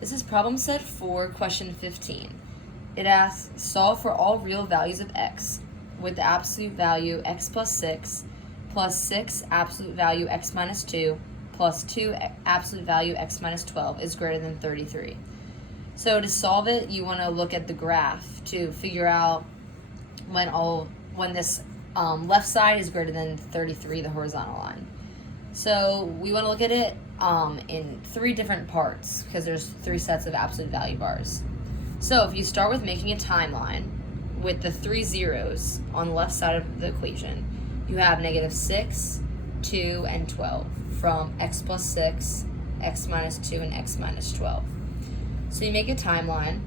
This is problem set 4, question 15. It asks, solve for all real values of x with the absolute value x plus 6 absolute value x minus 2 plus 2 absolute value x minus 12 is greater than 33. So to solve it, you want to look at the graph to figure out when this left side is greater than 33, the horizontal line. So we want to look at it in 3 different parts because there's 3 sets of absolute value bars. So if you start with making a timeline with the 3 zeros on the left side of the equation, you have negative 6, 2, and 12 from x plus 6, x minus 2, and x minus 12. So you make a timeline,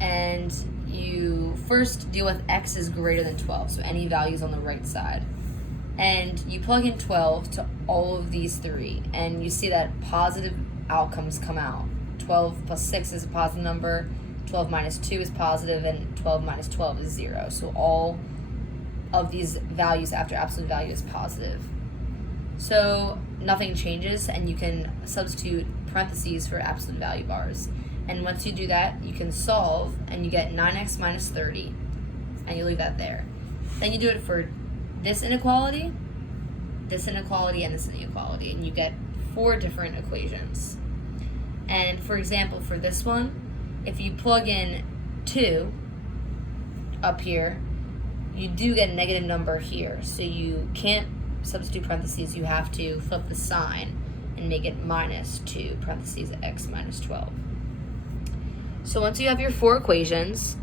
and you first deal with x is greater than 12, so any values on the right side. And you plug in 12 to all of these 3, and you see that positive outcomes come out. 12 plus 6 is a positive number, 12 minus 2 is positive, and 12 minus 12 is 0. So all of these values after absolute value is positive. So nothing changes, and you can substitute parentheses for absolute value bars. And once you do that, you can solve, and you get 9x minus 30, and you leave that there. Then you do it for this inequality, and this inequality, and you get 4 different equations. And for example, for this one, if you plug in 2 up here, you do get a negative number here, so you can't substitute parentheses. You have to flip the sign and make it minus 2 parentheses x minus 12. So once you have your 4 equations,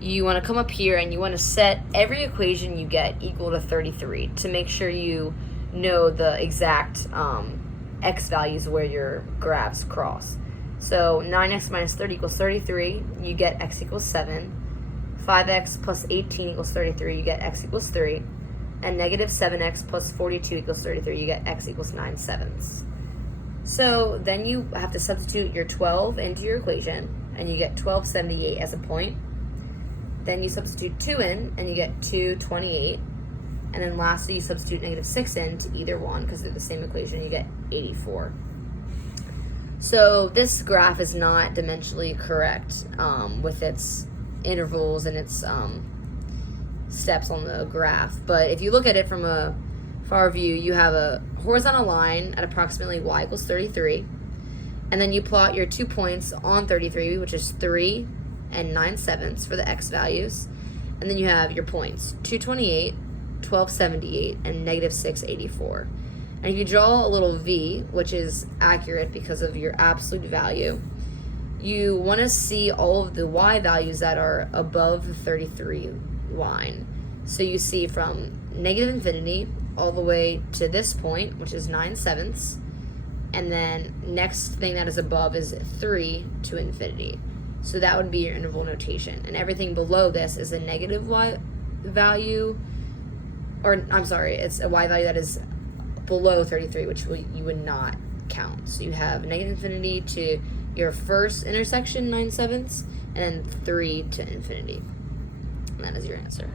you want to come up here and you want to set every equation you get equal to 33 to make sure you know the exact x values where your graphs cross. So 9x minus 30 equals 33, you get x equals 7. 5x plus 18 equals 33, you get x equals 3. And negative 7x plus 42 equals 33, you get x equals 9/7. So then you have to substitute your 12 into your equation, and you get 1278 as a point. Then you substitute 2 in, and you get 228. And then lastly, you substitute negative 6 in to either one because they're the same equation, you get 84. So this graph is not dimensionally correct with its intervals and its steps on the graph. But if you look at it from a far view, you have a horizontal line at approximately y equals 33. And then you plot your 2 points on 33, which is 3 and 9/7 for the x values. And then you have your points, 228, 1278, and negative 684. And if you draw a little V, which is accurate because of your absolute value, you want to see all of the y values that are above the 33 line. So you see from negative infinity all the way to this point, which is 9/7. And then next thing that is above is 3 to infinity. So that would be your interval notation. And everything below this is a negative y value, or I'm sorry, it's a y value that is below 33, which you would not count. So you have negative infinity to your first intersection, 9/7, and then 3 to infinity. And that is your answer.